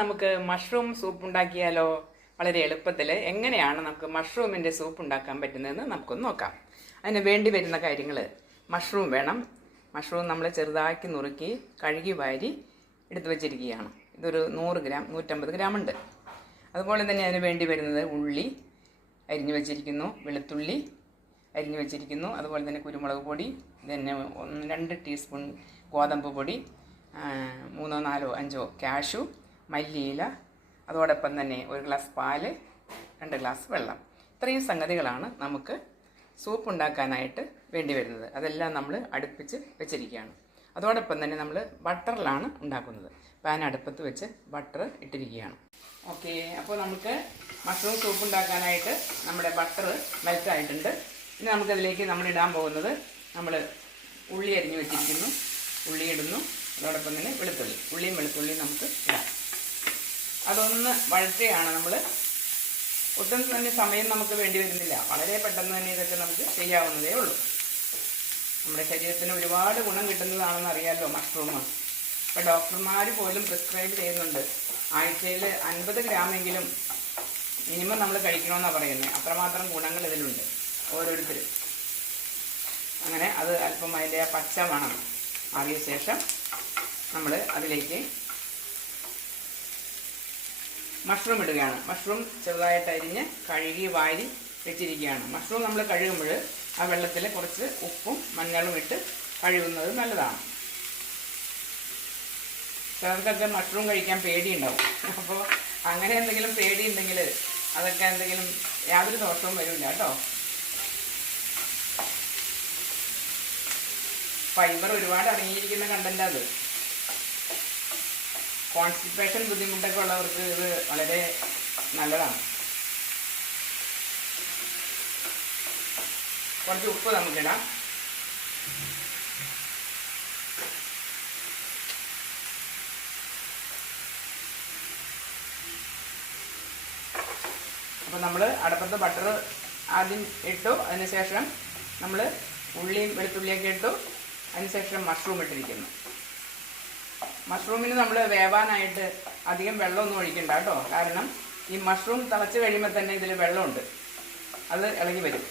നമുക്ക് mushroom soup ഉണ്ടാക്കിയാലോ? വളരെ എളുപ്പത്തിൽ എങ്ങനെയാണ് നമുക്ക് മഷ്റൂമിൻ്റെ സൂപ്പ് ഉണ്ടാക്കാൻ പറ്റുന്നതെന്ന് നമുക്കൊന്ന് നോക്കാം. അതിന് വേണ്ടി വരുന്ന കാര്യങ്ങൾ: മഷ്റൂം വേണം. മഷ്റൂം നമ്മൾ ചെറുതാക്കി നുറുക്കി കഴുകി വാരി എടുത്തു വച്ചിരിക്കുകയാണ്. ഇതൊരു 100 ഗ്രാം 150 ഗ്രാം ഉണ്ട്. അതുപോലെ തന്നെ അതിന് വേണ്ടി വരുന്നത് ഉള്ളി അരിഞ്ഞു വച്ചിരിക്കുന്നു, വെളുത്തുള്ളി അരിഞ്ഞു വച്ചിരിക്കുന്നു, അതുപോലെ തന്നെ കുരുമുളക് പൊടി, പിന്നെ 2 ടീസ്പൂൺ ഗോതമ്പ് പൊടി, 3, 4, 5 കാഷ്യൂ, മല്ലിയില, അതോടൊപ്പം തന്നെ 1 ഗ്ലാസ് പാല്, 2 ഗ്ലാസ് വെള്ളം. ഇത്രയും സംഗതികളാണ് നമുക്ക് സൂപ്പ് ഉണ്ടാക്കാനായിട്ട് വേണ്ടി വരുന്നത്. അതെല്ലാം നമ്മൾ അടുപ്പിച്ച് വെച്ചിരിക്കുകയാണ്. അതോടൊപ്പം തന്നെ നമ്മൾ ബട്ടറിലാണ് ഉണ്ടാക്കുന്നത്. പാൻ അടുപ്പത്ത് വെച്ച് ബട്ടർ ഇട്ടിരിക്കുകയാണ്. ഓക്കെ, അപ്പോൾ നമുക്ക് മഷ്റൂം സൂപ്പ് ഉണ്ടാക്കാനായിട്ട് നമ്മുടെ ബട്ടർ മെൽറ്റായിട്ടുണ്ട്. ഇനി നമുക്കതിലേക്ക് നമ്മൾ ഇടാൻ പോകുന്നത്, നമ്മൾ ഉള്ളി അരിഞ്ഞ് വെച്ചിരിക്കുന്നു, ഉള്ളി ഇടുന്നു. അതോടൊപ്പം തന്നെ ഉള്ളിയും വെളുത്തുള്ളിയും നമുക്ക് ഇടാം. അതൊന്ന് വഴറ്റുകയാണ് നമ്മൾ. ഒട്ടും തന്നെ സമയം നമുക്ക് വേണ്ടി വരുന്നില്ല. വളരെ പെട്ടെന്ന് തന്നെ ഇതൊക്കെ നമുക്ക് ചെയ്യാവുന്നതേ ഉള്ളൂ. നമ്മുടെ ശരീരത്തിന് ഒരുപാട് ഗുണം കിട്ടുന്നതാണെന്ന് അറിയാമല്ലോ മഷ്റൂം. ഇപ്പോൾ ഡോക്ടർമാർ പോലും പ്രിസ്ക്രൈബ് ചെയ്യുന്നുണ്ട്. ആഴ്ചയിൽ 50 ഗ്രാമെങ്കിലും മിനിമം നമ്മൾ കഴിക്കണമെന്നാണ് പറയുന്നത്. അത്രമാത്രം ഗുണങ്ങൾ ഇതിലുണ്ട് ഓരോരുത്തരും. അങ്ങനെ അത് അല്പം അതിൻ്റെ ആ പച്ച മണം മാറിയ ശേഷം നമ്മൾ അതിലേക്ക് മഷ്റൂം ഇടുകയാണ്. മഷ്റൂം ചെറുതായിട്ട് അരിഞ്ഞ് കഴുകി വാരി വെച്ചിരിക്കുകയാണ്. മഷ്റൂം നമ്മൾ കഴുകുമ്പോൾ ആ വെള്ളത്തിൽ കുറച്ച് ഉപ്പും മഞ്ഞളും ഇട്ട് കഴുകുന്നത് നല്ലതാണ്. ചിലർക്കൊക്കെ മഷ്റൂം കഴിക്കാൻ പേടിയുണ്ടാവും. അപ്പോൾ അങ്ങനെ എന്തെങ്കിലും പേടിയുണ്ടെങ്കിൽ അതൊക്കെ യാതൊരു ദോഷവും വരില്ല കേട്ടോ. ഫൈബർ ഒരുപാട് അടങ്ങിയിരിക്കുന്ന കണ്ടന്റ് അത്. കോൺസ്റ്റിപ്പേഷൻ ബുദ്ധിമുട്ടൊക്കെ ഉള്ളവർക്ക് ഇത് വളരെ നല്ലതാണ്. കുറച്ച് ഉപ്പ് നമുക്കിടാം. അപ്പോൾ നമ്മൾ അടുപ്പത്ത് ബട്ടർ ആദ്യം ഇട്ടു. അതിനുശേഷം നമ്മൾ ഉള്ളിയും വെളുത്തുള്ളിയൊക്കെ ഇട്ടു. അതിനുശേഷം മഷ്റൂം ഇട്ടിരിക്കുന്നു. മഷ്റൂമിന് നമ്മൾ വേവാനായിട്ട് അധികം വെള്ളമൊന്നും ഒഴിക്കണ്ട കേട്ടോ. കാരണം ഈ മഷ്റൂം തിളച്ച് കഴിയുമ്പോൾ തന്നെ ഇതിൽ വെള്ളമുണ്ട്, അത് ഇളകി വരും.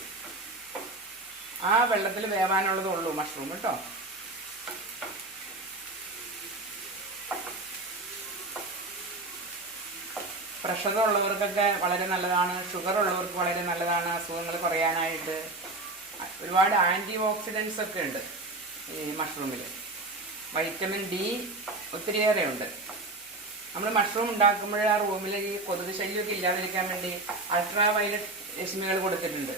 ആ വെള്ളത്തിൽ വേവാനുള്ളതുള്ളൂ മഷ്റൂം കേട്ടോ. പ്രഷർ ഉള്ളവർക്കൊക്കെ വളരെ നല്ലതാണ്. ഷുഗർ ഉള്ളവർക്ക് വളരെ നല്ലതാണ്. അസുഖങ്ങൾ കുറയാനായിട്ട് ഒരുപാട് ആൻറ്റി ഓക്സിഡൻസ് ഒക്കെ ഉണ്ട് ഈ മഷ്റൂമിൽ. വൈറ്റമിൻ ഡി ഒത്തിരിയേറെ ഉണ്ട്. നമ്മൾ മഷ്റൂം ഉണ്ടാക്കുമ്പോൾ ആ റൂമിൽ ഈ കൊതുക് ശല്യമൊക്കെ ഇല്ലാതിരിക്കാൻ വേണ്ടി അൾട്രാ വയലറ്റ് രശ്മികൾ കൊടുത്തിട്ടുണ്ട്.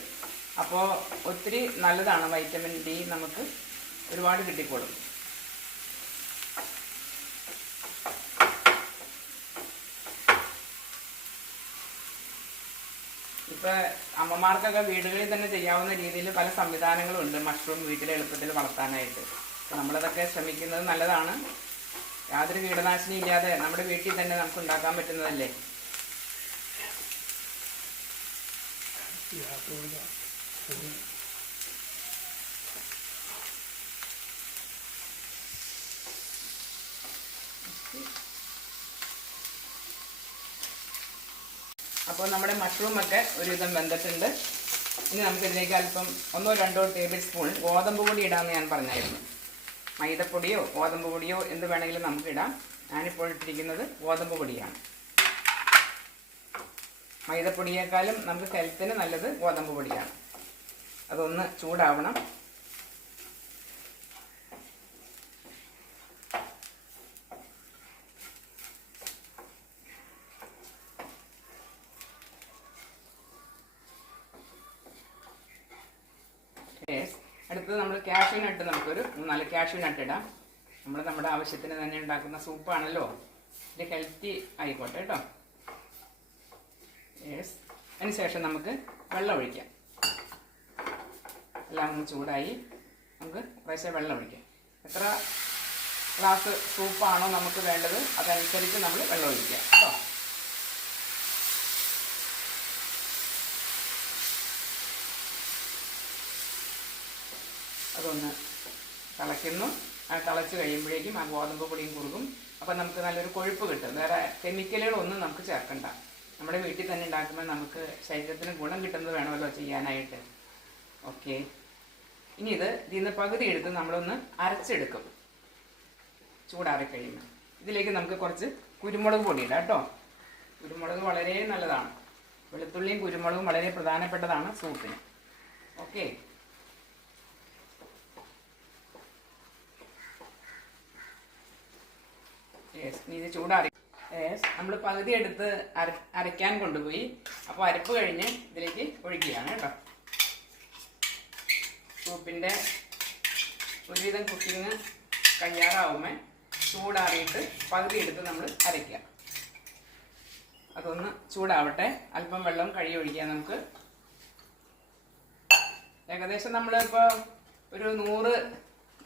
അപ്പോൾ ഒത്തിരി നല്ലതാണ്. വൈറ്റമിൻ ഡി നമുക്ക് ഒരുപാട് കിട്ടിക്കോളും. ഇപ്പോൾ അമ്മമാർക്കൊക്കെ വീടുകളിൽ തന്നെ ചെയ്യാവുന്ന രീതിയിൽ പല സംവിധാനങ്ങളും ഉണ്ട് മഷ്റൂം വീട്ടിൽ എളുപ്പത്തിൽ വളർത്താനായിട്ട്. അപ്പോൾ നമ്മളതൊക്കെ ശ്രമിക്കുന്നത് നല്ലതാണ്. യാതൊരു കീടനാശിനി ഇല്ലാതെ നമ്മുടെ വീട്ടിൽ തന്നെ നമുക്ക് ഉണ്ടാക്കാൻ പറ്റുന്നതല്ലേ. അപ്പോൾ നമ്മുടെ മഷ്റൂമൊക്കെ ഒരുവിധം വെന്തിട്ടുണ്ട്. ഇനി നമുക്കിതിലേക്ക് അല്പം 1-2 ടേബിൾ സ്പൂൺ ഗോതമ്പ് പൊടി ഇടാമെന്ന് ഞാൻ പറഞ്ഞായിരുന്നു. മൈദപ്പൊടിയോ ഗോതമ്പ് പൊടിയോ എന്ത് വേണമെങ്കിലും നമുക്കിടാം. ഞാനിപ്പോൾ ഇട്ടിരിക്കുന്നത് ഗോതമ്പ് പൊടിയാണ്. മൈദപ്പൊടിയേക്കാളും നമുക്ക് ഹെൽത്തിന് നല്ലത് ഗോതമ്പ് പൊടിയാണ്. അതൊന്ന് ചൂടാവണം. അടുത്തത് നമ്മൾ കാഷ്യൂ നട്ട്, നമുക്കൊരു 3-4 കാഷ്യൂ നട്ട് ഇടാം. നമ്മുടെ ആവശ്യത്തിന് തന്നെ ഉണ്ടാക്കുന്ന സൂപ്പാണല്ലോ, ഇത് ഹെൽത്തി ആയിക്കോട്ടെ കേട്ടോ. അതിനുശേഷം നമുക്ക് വെള്ളം ഒഴിക്കാം. എല്ലാം ഒന്ന് ചൂടായി നമുക്ക് കുറേശ്ശെ വെള്ളം ഒഴിക്കാം. എത്ര ഗ്ലാസ് സൂപ്പാണോ നമുക്ക് വേണ്ടത് അതനുസരിച്ച് നമ്മൾ വെള്ളം ഒഴിക്കാം കേട്ടോ. അതൊന്ന് തിളയ്ക്കുന്നു. അത് തിളച്ച് കഴിയുമ്പോഴേക്കും ആ ഗോതമ്പ് പൊടിയും കുറുകും. അപ്പം നമുക്ക് നല്ലൊരു കൊഴുപ്പ് കിട്ടും. വേറെ കെമിക്കലുകളൊന്നും നമുക്ക് ചേർക്കണ്ട. നമ്മുടെ വീട്ടിൽ തന്നെ ഉണ്ടാക്കുമ്പോൾ നമുക്ക് ശരീരത്തിന് ഗുണം കിട്ടുന്നത് വേണമല്ലോ ചെയ്യാനായിട്ട്. ഓക്കെ, ഇനി ഇതിൽ നിന്ന് പകുതി എടുത്ത് നമ്മളൊന്ന് അരച്ചെടുക്കും. ചൂടാറി കഴിയുമ്പോൾ ഇതിലേക്ക് നമുക്ക് കുറച്ച് കുരുമുളക് പൊടി ഇടാം കേട്ടോ. കുരുമുളക് വളരെ നല്ലതാണ്. വെളുത്തുള്ളിയും കുരുമുളകും വളരെ പ്രധാനപ്പെട്ടതാണ് സൂപ്പിന്. ഓക്കെ, ഇത് ചൂടാറി നമ്മൾ പകുതി എടുത്ത് അരയ്ക്കാൻ കൊണ്ടുപോയി. അപ്പോൾ അരപ്പ് കഴിഞ്ഞ് ഇതിലേക്ക് ഒഴിക്കുകയാണ് കേട്ടോ. സൂപ്പിൻ്റെ ഒരുവിധം കുക്കിങ് കഴിയാറാവുമ്പോൾ ചൂടാറിയിട്ട് പകുതി എടുത്ത് നമ്മൾ അരയ്ക്കുക. അതൊന്ന് ചൂടാവട്ടെ. അല്പം വെള്ളം കഴുകി ഒഴിക്കുക നമുക്ക്. ഏകദേശം നമ്മളിപ്പോൾ ഒരു 100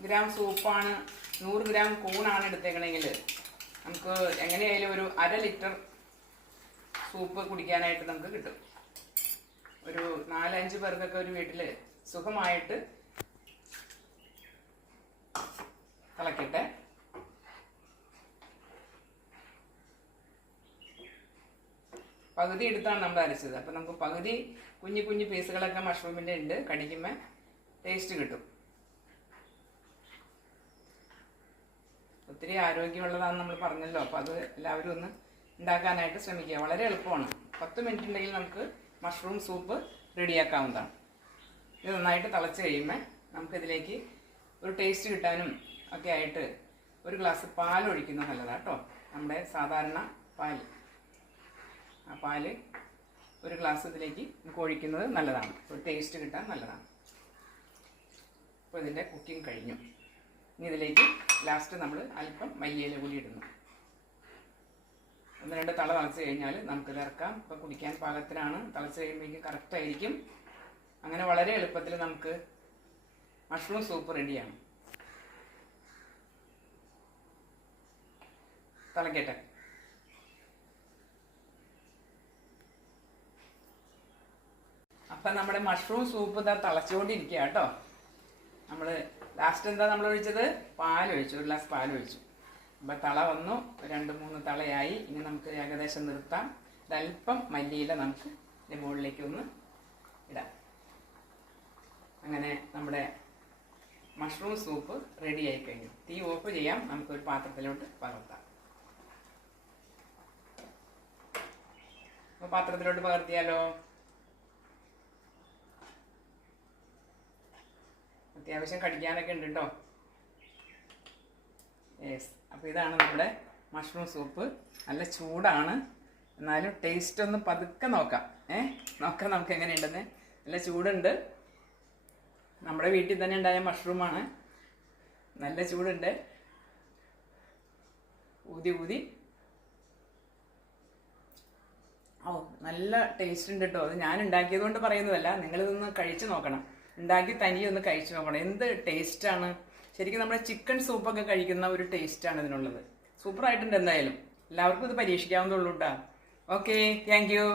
ഗ്രാം സൂപ്പാണ്, 100 ഗ്രാം കൂണാണ് എടുത്തേക്കണമെങ്കിൽ നമുക്ക് എങ്ങനെയായാലും ഒരു 1/2 ലിറ്റർ സൂപ്പ് കുടിക്കാനായിട്ട് നമുക്ക് കിട്ടും. ഒരു 4-5 പേർക്കൊക്കെ ഒരു വീട്ടിൽ സുഖമായിട്ട് തിളക്കട്ടെ. പകുതി എടുത്താണ് നമ്മൾ അരച്ചത്. അപ്പം നമുക്ക് പകുതി കുഞ്ഞു കുഞ്ഞു പീസുകളൊക്കെ മഷ്റൂമിൻ്റെ ഉണ്ട്. കടിക്കുമ്പോൾ ടേസ്റ്റ് കിട്ടും. ഒത്തിരി ആരോഗ്യമുള്ളതാണെന്ന് നമ്മൾ പറഞ്ഞല്ലോ. അപ്പോൾ അത് എല്ലാവരും ഒന്ന് ഉണ്ടാക്കാനായിട്ട് ശ്രമിക്കുക. വളരെ എളുപ്പമാണ്. 10 മിനിറ്റ് ഉണ്ടെങ്കിൽ നമുക്ക് മഷ്റൂം സൂപ്പ് റെഡിയാക്കാവുന്നതാണ്. ഇത് നന്നായിട്ട് തിളച്ച് കഴിയുമ്പോൾ നമുക്കിതിലേക്ക് ഒരു ടേസ്റ്റ് കിട്ടാനും ഒക്കെ ആയിട്ട് ഒരു ഗ്ലാസ് പാൽ ഒഴിക്കുന്നത് നല്ലതാണ് കേട്ടോ. നമ്മുടെ സാധാരണ പാൽ, ആ പാല് ഒരു ഗ്ലാസ് ഇതിലേക്ക് നമുക്ക് ഒഴിക്കുന്നത് നല്ലതാണ്. ഒരു ടേസ്റ്റ് കിട്ടാൻ നല്ലതാണ്. അപ്പോൾ ഇതിൻ്റെ കുക്കിംഗ് കഴിഞ്ഞു. ഇനി ഇതിലേക്ക് ലാസ്റ്റ് നമ്മൾ അല്പം മല്ലിയില കൂടി ഇടുന്നു. 1-2 തള തിളച്ച് കഴിഞ്ഞാൽ നമുക്കിത് ഇറക്കാം. ഇപ്പോൾ കുടിക്കാൻ പാകത്തിനാണ്. തിളച്ച് കഴിയുമ്പോഴേക്കും കറക്റ്റായിരിക്കും. അങ്ങനെ വളരെ എളുപ്പത്തിൽ നമുക്ക് മഷ്റൂം സൂപ്പ് റെഡിയാണ്. തിളക്കട്ടെ. അപ്പം നമ്മുടെ മഷ്റൂം സൂപ്പ് ഇതാ തിളച്ചുകൊണ്ടിരിക്കുക കേട്ടോ. നമ്മൾ ലാസ്റ്റ് എന്താ നമ്മൾ ഒഴിച്ചത്? പാലൊഴിച്ചു. ഒരു ഗ്ലാസ് പാലൊഴിച്ചു. അപ്പം തള വന്നു. 2-3 തളയായി. ഇനി നമുക്ക് ഏകദേശം നിർത്താം. ഒരല്പം മല്ലിയില നമുക്ക് ഇതിൻ്റെ മുകളിലേക്ക് ഒന്ന് ഇടാം. അങ്ങനെ നമ്മുടെ മഷ്റൂം സൂപ്പ് റെഡി ആയി കഴിഞ്ഞു. തീ ഓഫ് ചെയ്യാം. നമുക്കൊരു പാത്രത്തിലോട്ട് പകർത്താം. അപ്പോൾ പാത്രത്തിലോട്ട് പകർത്തിയാലോ? അത്യാവശ്യം കടിക്കാനൊക്കെ ഉണ്ട് കേട്ടോ. യെസ്, അപ്പോൾ ഇതാണ് നമ്മുടെ മഷ്റൂം സൂപ്പ്. നല്ല ചൂടാണ്, എന്നാലും ടേസ്റ്റ് ഒന്ന് പതുക്കെ നോക്കാം. നോക്കാം നമുക്ക് എങ്ങനെയുണ്ടെന്ന്. നല്ല ചൂടുണ്ട്. നമ്മുടെ വീട്ടിൽ തന്നെ ഉണ്ടായ മഷ്റൂമാണ്. നല്ല ചൂടുണ്ട്. ഊതി ഊതി നല്ല ടേസ്റ്റ് ഉണ്ട് കേട്ടോ. അത് ഞാൻ ഉണ്ടാക്കിയത് കൊണ്ട് പറയുന്നതല്ല. നിങ്ങളിതൊന്ന് കഴിച്ചു നോക്കണം. ഉണ്ടാക്കി തനിയൊന്ന് കഴിച്ചു നോക്കണം. എന്ത് ടേസ്റ്റാണ്. ശരിക്കും നമ്മുടെ ചിക്കൻ സൂപ്പൊക്കെ കഴിക്കുന്ന ഒരു ടേസ്റ്റാണ് ഇതിനുള്ളത്. സൂപ്പറായിട്ടുണ്ട്. എന്തായാലും എല്ലാവർക്കും ഇത് പരീക്ഷിക്കാവുന്നതുള്ളൂ കേട്ടോ. Okay, thank you.